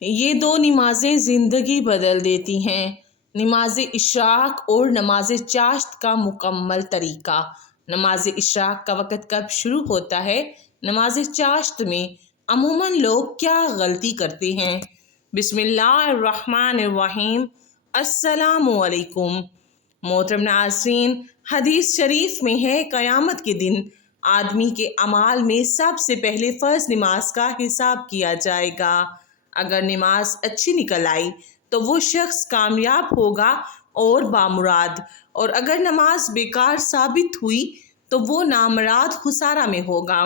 یہ دو نمازیں زندگی بدل دیتی ہیں۔ نماز اشراق اور نماز چاشت کا مکمل طریقہ۔ نماز اشراق کا وقت کب شروع ہوتا ہے؟ نماز چاشت میں عموماً لوگ کیا غلطی کرتے ہیں؟ بسم اللہ الرحمن الرحیم۔ السلام علیکم محترم ناظرین، حدیث شریف میں ہے قیامت کے دن آدمی کے اعمال میں سب سے پہلے فرض نماز کا حساب کیا جائے گا۔ اگر نماز اچھی نکل آئی تو وہ شخص کامیاب ہوگا اور بامراد، اور اگر نماز بیکار ثابت ہوئی تو وہ نامراد خسارہ میں ہوگا،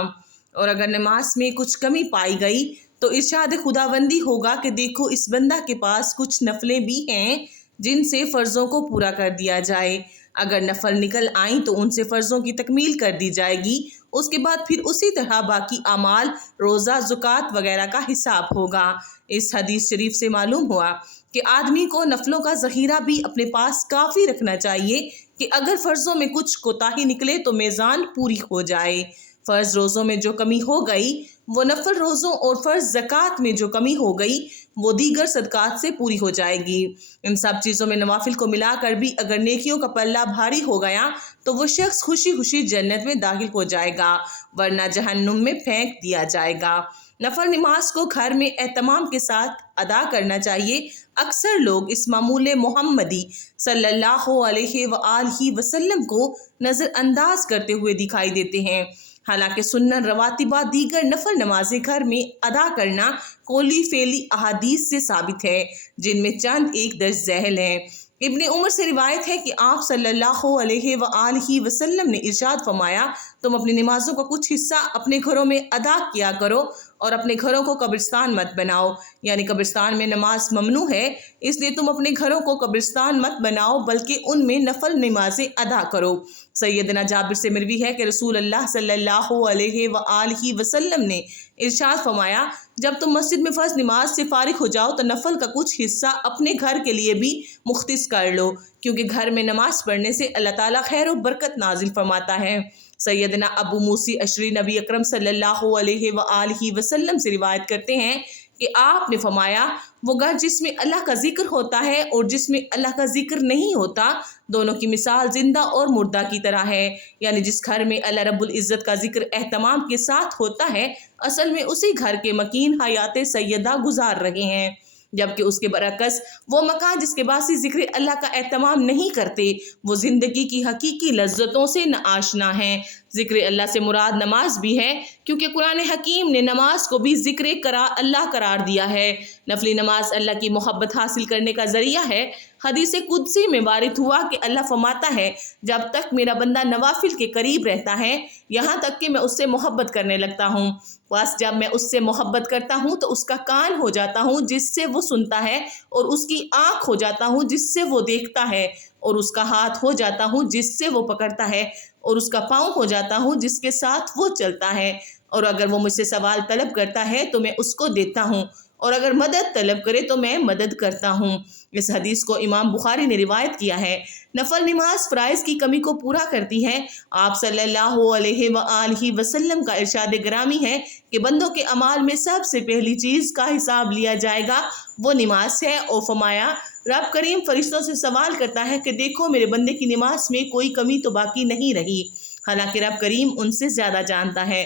اور اگر نماز میں کچھ کمی پائی گئی تو ارشاد خداوندی ہوگا کہ دیکھو اس بندہ کے پاس کچھ نفلیں بھی ہیں جن سے فرضوں کو پورا کر دیا جائے۔ اگر نفل نکل آئیں تو ان سے فرضوں کی تکمیل کر دی جائے گی، اس کے بعد پھر اسی طرح باقی اعمال، روزہ، زکوٰۃ وغیرہ کا حساب ہوگا۔ اس حدیث شریف سے معلوم ہوا کہ آدمی کو نفلوں کا ذخیرہ بھی اپنے پاس کافی رکھنا چاہیے کہ اگر فرضوں میں کچھ کوتاہی نکلے تو میزان پوری ہو جائے۔ فرض روزوں میں جو کمی ہو گئی وہ نفل روزوں، اور فرض زکوٰۃ میں جو کمی ہو گئی وہ دیگر صدقات سے پوری ہو جائے گی۔ ان سب چیزوں میں نوافل کو ملا کر بھی اگر نیکیوں کا پلہ بھاری ہو گیا تو وہ شخص خوشی خوشی جنت میں داخل ہو جائے گا، ورنہ جہنم میں پھینک دیا جائے گا۔ نفل نماز کو گھر میں اہتمام کے ساتھ ادا کرنا چاہیے۔ اکثر لوگ اس معمول محمدی صلی اللہ علیہ وآلہ وسلم کو نظر انداز کرتے ہوئے دکھائی دیتے ہیں، حالانکہ سنن، رواتبہ، دیگر نفل نمازیں گھر میں ادا کرنا قولی فعلی احادیث سے ثابت ہے، جن میں چند ایک درج ذیل ہیں۔ ابن عمر سے روایت ہے کہ آپ صلی اللہ علیہ وآلہ وسلم نے ارشاد فرمایا، تم اپنی نمازوں کا کچھ حصہ اپنے گھروں میں ادا کیا کرو اور اپنے گھروں کو قبرستان مت بناؤ، یعنی قبرستان میں نماز ممنوع ہے، اس لیے تم اپنے گھروں کو قبرستان مت بناؤ بلکہ ان میں نفل نمازیں ادا کرو۔ سیدنا جابر سے مروی ہے کہ رسول اللہ صلی اللہ علیہ وآلہ وسلم نے ارشاد فرمایا، جب تم مسجد میں فرض نماز سے فارغ ہو جاؤ تو نفل کا کچھ حصہ اپنے گھر کے لیے بھی مختص کر لو، کیونکہ گھر میں نماز پڑھنے سے اللہ تعالیٰ خیر و برکت نازل فرماتا ہے۔ سیدنا ابو موسی اشعری نبی اکرم صلی اللہ علیہ وآلہ وسلم سے روایت کرتے ہیں کہ آپ نے فرمایا، وہ گھر جس میں اللہ کا ذکر ہوتا ہے اور جس میں اللہ کا ذکر نہیں ہوتا، دونوں کی مثال زندہ اور مردہ کی طرح ہے، یعنی جس گھر میں اللہ رب العزت کا ذکر اہتمام کے ساتھ ہوتا ہے، اصل میں اسی گھر کے مکین حیات سیدہ گزار رہے ہیں، جبکہ اس کے برعکس وہ مکان جس کے باعث ذکر اللہ کا اہتمام نہیں کرتے، وہ زندگی کی حقیقی لذتوں سے ناآشنا ہیں۔ ذکر اللہ سے مراد نماز بھی ہے، کیونکہ قرآن حکیم نے نماز کو بھی ذکر اللہ قرار دیا ہے۔ نفلی نماز اللہ کی محبت حاصل کرنے کا ذریعہ ہے۔ حدیث قدسی میں وارد ہوا کہ اللہ فرماتا ہے، جب تک میرا بندہ نوافل کے قریب رہتا ہے یہاں تک کہ میں اس سے محبت کرنے لگتا ہوں، بس جب میں اس سے محبت کرتا ہوں تو اس کا کان ہو جاتا ہوں جس سے وہ سنتا ہے، اور اس کی آنکھ ہو جاتا ہوں جس سے وہ دیکھتا ہے، اور اس کا ہاتھ ہو جاتا ہوں جس سے وہ پکڑتا ہے، اور اس کا پاؤں ہو جاتا ہوں جس کے ساتھ وہ چلتا ہے، اور اگر وہ مجھ سے سوال طلب کرتا ہے تو میں اس کو دیتا ہوں، اور اگر مدد طلب کرے تو میں مدد کرتا ہوں۔ اس حدیث کو امام بخاری نے روایت کیا ہے۔ نفل نماز فرائض کی کمی کو پورا کرتی ہے۔ آپ صلی اللہ علیہ وآلہ وسلم کا ارشاد گرامی ہے کہ بندوں کے اعمال میں سب سے پہلی چیز کا حساب لیا جائے گا وہ نماز ہے، اور فرمایا، رب کریم فرشتوں سے سوال کرتا ہے کہ دیکھو میرے بندے کی نماز میں کوئی کمی تو باقی نہیں رہی، حالانکہ رب کریم ان سے زیادہ جانتا ہے۔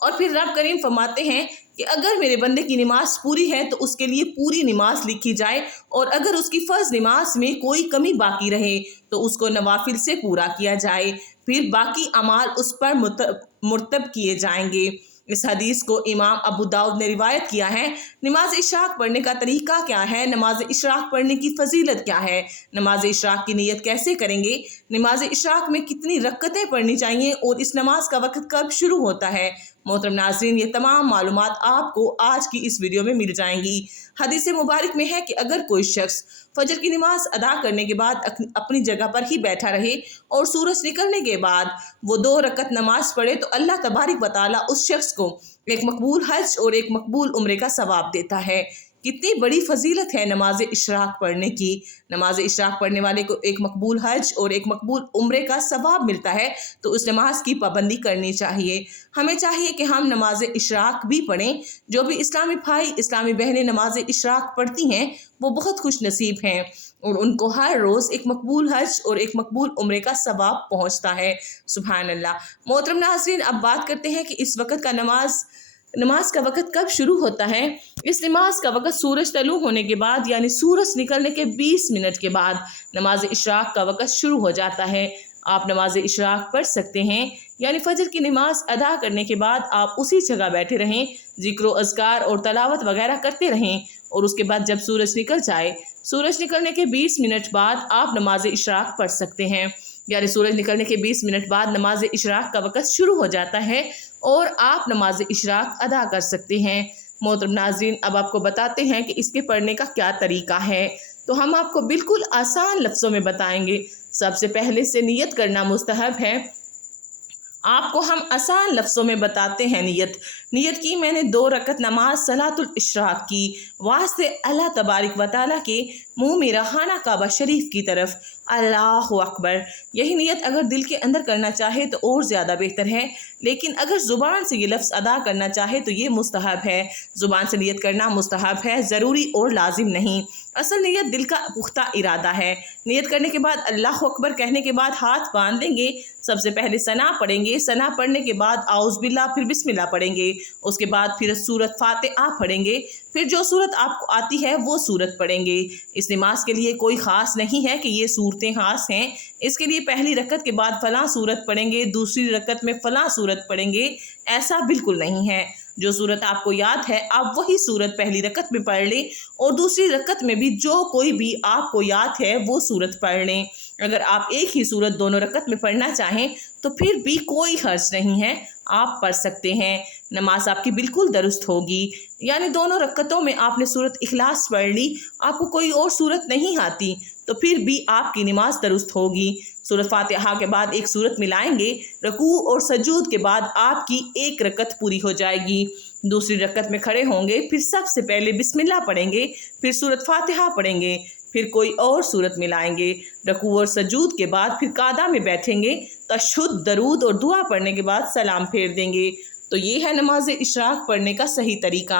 اور پھر رب کریم فرماتے ہیں کہ اگر میرے بندے کی نماز پوری ہے تو اس کے لیے پوری نماز لکھی جائے، اور اگر اس کی فرض نماز میں کوئی کمی باقی رہے تو اس کو نوافل سے پورا کیا جائے، پھر باقی اعمال اس پر مرتب کیے جائیں گے۔ اس حدیث کو امام ابو داؤد نے روایت کیا ہے۔ نماز اشراق پڑھنے کا طریقہ کیا ہے؟ نماز اشراق پڑھنے کی فضیلت کیا ہے؟ نماز اشراق کی نیت کیسے کریں گے؟ نماز اشراق میں کتنی رکعتیں پڑھنی چاہیے اور اس نماز کا وقت کب شروع ہوتا ہے؟ محترم ناظرین، یہ تمام معلومات آپ کو آج کی اس ویڈیو میں مل جائیں گی۔ حدیث مبارک میں ہے کہ اگر کوئی شخص فجر کی نماز ادا کرنے کے بعد اپنی جگہ پر ہی بیٹھا رہے اور سورج نکلنے کے بعد وہ 2 رکعت نماز پڑھے تو اللہ تبارک و تعالیٰ اس شخص کو ایک مقبول حج اور ایک مقبول عمرے کا ثواب دیتا ہے۔ कितनी बड़ी फजीलत है नमाज इशराक पढ़ने की। नमाज इशराक पढ़ने वाले को एक मकबूल हज और एक मकबूल उम्रे का सवाब मिलता है, तो उस नमाज की पाबंदी करनी चाहिए। हमें चाहिए कि हम नमाज इशराक भी पढ़ें। जो भी इस्लामी भाई इस्लामी बहनें नमाज इशराक पढ़ती हैं वो बहुत खुश नसीब हैं और उनको हर रोज़ एक मकबूल हज और एक मकबूल उम्रे का सवाब पहुँचता है। सुभान अल्लाह। मोहतरम नाज़रीन, अब बात करते हैं कि इस वक्त का नमाज का वक़्त कब शुरू होता है। इस नमाज का वक़्त सूरज तलू होने के बाद यानी सूरज निकलने के 20 मिनट के बाद नमाज इशराक का वक़्त शुरू हो जाता है। आप नमाज इशराक पढ़ सकते हैं, यानी फ़जर की नमाज अदा करने के बाद आप उसी जगह बैठे रहें, ज़िक्र व अज़कार और तलावत वगैरह करते रहें और उसके बाद जब सूरज निकल जाए, सूरज निकलने के 20 मिनट बाद आप नमाज इशराक पढ़ सकते हैं। यानी सूरज निकलने के 20 मिनट बाद नमाज इशराक का वक़्त शुरू हो जाता है और आप नमाज इशराक अदा कर सकते हैं। मोहतरम नाज़रीन, अब आपको बताते हैं कि इसके पढ़ने का क्या तरीका है। तो हम आपको बिल्कुल आसान लफ्ज़ों में बताएंगे। सबसे पहले से नियत करना मुस्तहब है। आपको हम आसान लफ्ज़ों में बताते हैं नियत की मैंने 2 रकत नमाज सलातुल इशराक की वास्ते अल्लाह तबारक व तआला के मुँह में रहाना काबा शरीफ की तरफ, अल्लाहु अकबर। यही नियत अगर दिल के अंदर करना चाहे तो और ज़्यादा बेहतर है, लेकिन अगर ज़ुबान से ये लफ्ज़ अदा करना चाहे तो ये मुस्तहब है। ज़ुबान से नियत करना मुस्तहब है, ज़रूरी और लाजिम नहीं। असल नियत दिल का पुख्ता इरादा है। नियत करने के बाद अल्लाहु अकबर कहने के बाद हाथ बांध देंगे। सबसे पहले सना पढ़ेंगे, सना पढ़ने के बाद आउज़ बिल्लाह, फिर बिस्मिल्लाह पढ़ेंगे। उसके बाद फिर सूरत फातिहा पढ़ेंगे, फिर जो सूरत आपको आती है वो सूरत पढ़ेंगे। इस नमाज के लिए कोई ख़ास नहीं है कि ये सूरतें ख़ास हैं। इसके लिए पहली रकत के बाद फ़लाँ सूरत पढ़ेंगे, दूसरी रकत में फ़लाँ सूरत पढ़ेंगे, ऐसा बिल्कुल नहीं है। जो सूरत आपको याद है आप वही सूरत पहली रकत में पढ़ लें और दूसरी रकत में भी जो कोई भी आपको याद है वो सूरत पढ़ लें। अगर आप एक ही सूरत दोनों रकत में पढ़ना चाहें तो फिर भी कोई हर्ज नहीं है, आप पढ़ सकते हैं। नमाज आपकी बिल्कुल दुरुस्त होगी। यानी दोनों रकतों में आपने सूरत इखलास पढ़ ली, आपको कोई और सूरत नहीं आती तो फिर भी आपकी नमाज दुरुस्त होगी। सूरत फातिहा के बाद एक सूरत मिलाएंगे, रकू और सजूद के बाद आपकी एक रकत पूरी हो जाएगी। दूसरी रकत में खड़े होंगे, फिर सबसे पहले बिस्मिल्लाह पढ़ेंगे, फिर सूरत फातिहा पढ़ेंगे, फिर कोई और सूरत मिलाएंगे। रकू और सजूद के बाद फिर कादा में बैठेंगे, तशहुद, दरूद और दुआ पढ़ने के बाद सलाम फेर देंगे। तो ये है नमाज इशराक पढ़ने का सही तरीका।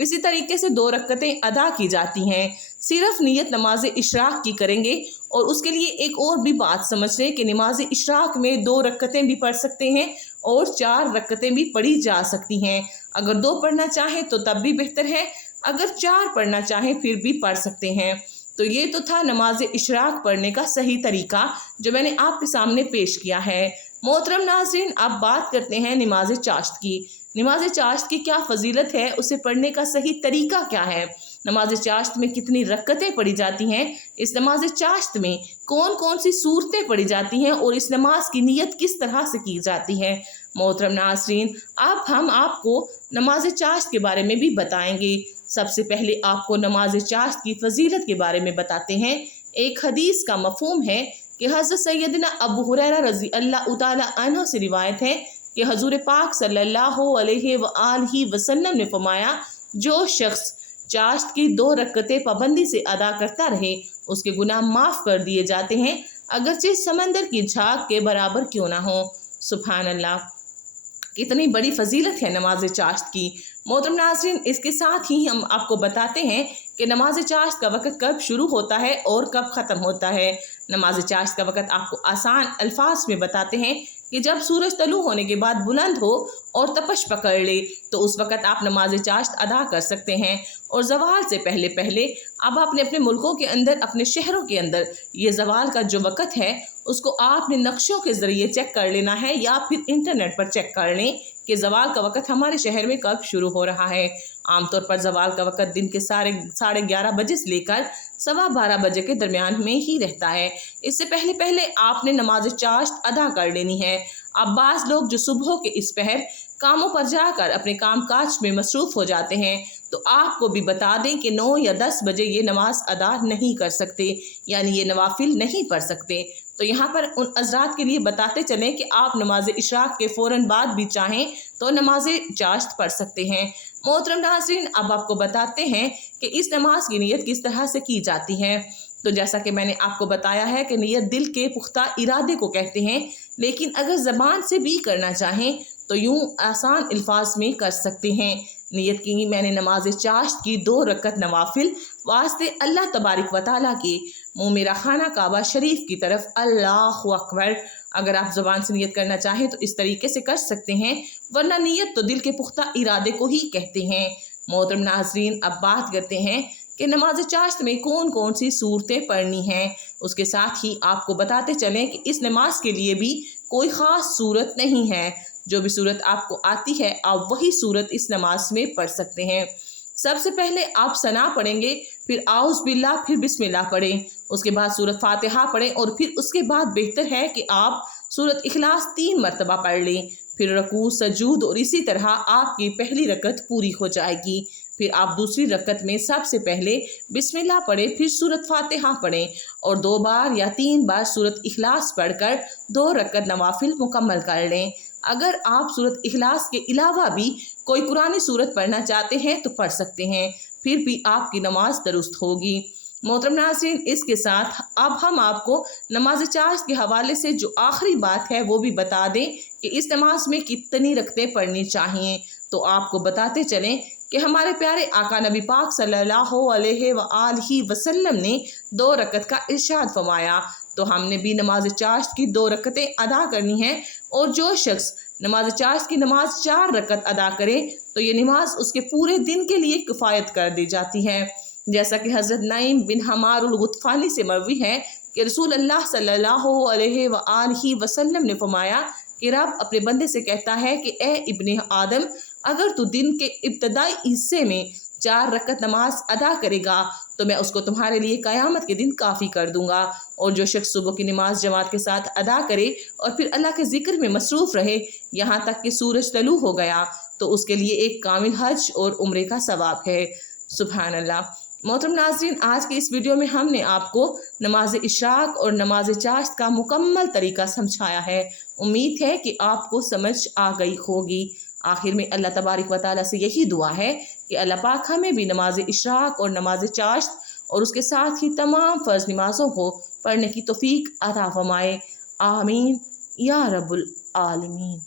इसी तरीके से 2 रकतें अदा की जाती हैं। सिर्फ नियत नमाज इशराक की करेंगे और उसके लिए एक और भी बात समझ लें कि नमाज इशराक में 2 रकतें भी पढ़ सकते हैं और 4 रकतें भी पढ़ी जा सकती हैं। अगर 2 पढ़ना चाहें तो तब भी बेहतर है, अगर 4 पढ़ना चाहें फिर भी पढ़ सकते हैं। तो ये तो था नमाज इशराक पढ़ने का सही तरीका जो मैंने आपके सामने पेश किया है। मोहतरम नाज़रीन, अब बात करते हैं नमाज चाश्त की। नमाज चाश्त की क्या फजीलत है, उसे पढ़ने का सही तरीका क्या है, नमाज चाश्त में कितनी रकतें पढ़ी जाती हैं, इस नमाज चाश्त में कौन कौन सी सूरतें पढ़ी जाती हैं और इस नमाज की नीयत किस तरह से की जाती है। मोहतरम नाज़रीन, अब हम आपको नमाज चाश्त के बारे में भी बताएंगे। सबसे पहले आपको नमाज चाश्त की फजीलत के बारे में बताते हैं। एक हदीस का मफ़हूम है कि हज़रत सैयदना अबू हुरैरा रज़ी अल्लाह तआला अन्हु से रिवायत है कि हजूर पाक सल्लल्लाहु अलैहि वसल्लम ने फरमाया, जो शख्स चाश्त की 2 रकतें पाबंदी से अदा करता रहे उसके गुनाह माफ़ कर दिए जाते हैं, अगरचे समंदर की झाग के बराबर क्यों ना हो। सुभान अल्लाह, कितनी बड़ी फजीलत है नमाज चाश्त की। मोहतरम नाज़रीन, इसके साथ ही हम आपको बताते हैं कि नमाज चाश्त का वक़्त कब शुरू होता है और कब ख़त्म होता है। नमाज चाश्त का वक़्त आपको आसान अल्फाज में बताते हैं कि जब सूरज तलू होने के बाद बुलंद हो और तपश पकड़ ले तो उस वक़्त आप नमाज चाश्त अदा कर सकते हैं। और ज़वाल से पहले पहले अब आपने अपने मुल्कों के अंदर, अपने शहरों के अंदर ये ज़वाल का जो वक़्त है उसको आपने नक्शों के ज़रिए चेक कर लेना है या फिर इंटरनेट पर चेक कर लें कि ज़वाल का वक़्त हमारे शहर में कब शुरू हो रहा है। आमतौर पर ज़वाल का वक़्त दिन के 11:30 बजे से लेकर 12:15 बजे के दरमियान में ही रहता है। इससे पहले पहले आपने नमाज चाश्त अदा कर लेनी है। अब बाज़ लोग जो सुबह के इस पहर कामों पर जाकर अपने काम काज में मसरूफ़ हो जाते हैं, तो आपको भी बता दें कि 9 या 10 बजे ये नमाज अदा नहीं कर सकते, यानी ये नवाफिल नहीं पढ़ सकते। तो यहाँ पर उन हज़रात के लिए बताते चलें कि आप नमाज इशराक के फ़ौरन बाद भी चाहें तो नमाज चाश्त पढ़ सकते हैं। मोहतरम नाज़रीन, अब आपको बताते हैं कि इस नमाज की नीयत किस तरह से की जाती है। तो जैसा कि मैंने आपको बताया है कि नीयत दिल के पुख्ता इरादे को कहते हैं, लेकिन अगर ज़बान से भी करना चाहें तो यूँ आसान अल्फाज में कर सकते हैं। नीयत की मैंने नमाज चाश्त की 2 रकत नवाफिल वास्ते अल्लाह तबारक व तआला के मुँह मेरा खाना काबा शरीफ की तरफ अल्लाहु अकबर। अगर आप ज़बान से नीयत करना चाहें तो इस तरीके से कर सकते हैं, वरना नीयत तो दिल के पुख्ता इरादे को ही कहते हैं। मोहतरम नाज़रीन, अब बात करते हैं कि नमाज चाश्त में कौन कौन सी सूरतें पढ़नी हैं। उसके साथ ही आपको बताते चलें कि इस नमाज के लिए भी कोई ख़ास सूरत नहीं है। जो भी सूरत आपको आती है आप वही सूरत इस नमाज में पढ़ सकते हैं। सबसे पहले आप सना पढ़ेंगे, फिर आउज़ बिल्लाह, फिर बिस्मिल्लाह पढ़ें, उसके बाद सूरत फातिहा पढ़ें और फिर उसके बाद बेहतर है कि आप सूरत इखलास 3 मरतबा पढ़ लें। फिर रकू, सजूद और इसी तरह आपकी पहली रकत पूरी हो जाएगी। फिर आप दूसरी रकत में सबसे पहले बिस्मिल्लाह पढ़ें, फिर सूरत फातिहा पढ़ें और 2 बार या 3 बार सूरत इखलास पढ़कर 2 रकत नवाफिल मुकम्मल कर लें। अगर आप सूरत इखलास के अलावा भी कोई कुरानी सूरत पढ़ना चाहते हैं तो पढ़ सकते हैं, फिर भी आपकी नमाज दुरुस्त होगी। मोहतरम नाज़रीन, इसके साथ अब हम आपको नमाज चाश्त के हवाले से जो आखिरी बात है वो भी बता दें कि इस नमाज में कितनी रकतें पढ़नी चाहिए। तो आपको बताते चलें कि हमारे प्यारे आका नबी पाक सल्लल्लाहु अलैहि वसल्लम ने 2 रकत का इरशाद फरमाया, तो हमने भी नमाज चाश्त की 2 रकतें अदा करनी है। और जो शख्स नमाज चाश्त की नमाज 4 रकत अदा करे तो ये नमाज उसके पूरे दिन के लिए किफ़ायत कर दी जाती है। जैसा कि हज़रत नईम बिन हमारुल गुतफानी से मरवी है कि रसूल अल्लाह सल्लल्लाहु अलैहि वसल्लम ने फरमाया कि रब अपने बंदे से कहता है कि ए इब्ने आदम, अगर तू दिन के इब्तदाई हिस्से में 4 रकत नमाज अदा करेगा तो मैं उसको तुम्हारे लिए क़यामत के दिन काफ़ी कर दूंगा। और जो शख्स सुबह की नमाज जमात के साथ अदा करे और फिर अल्लाह के ज़िक्र में मसरूफ़ रहे यहाँ तक कि सूरज तलू हो गया, तो उसके लिए एक कामिल हज और उम्रे का सवाब है। सुभान अल्लाह। मोहतरम नाज़रीन, आज के इस वीडियो में हमने आपको नमाज इशराक और नमाज चाश्त का मुकम्मल तरीका समझाया है। उम्मीद है कि आपको समझ आ गई होगी। आखिर में अल्लाह तबारक व तआला से यही दुआ है कि अल्लाह पाक हमें भी नमाज इशराक और नमाज चाश्त और उसके साथ ही तमाम फ़र्ज़ नमाज़ों को पढ़ने की तौफ़ीक अता फ़रमाए। आमीन या रब्बुल आलमीन।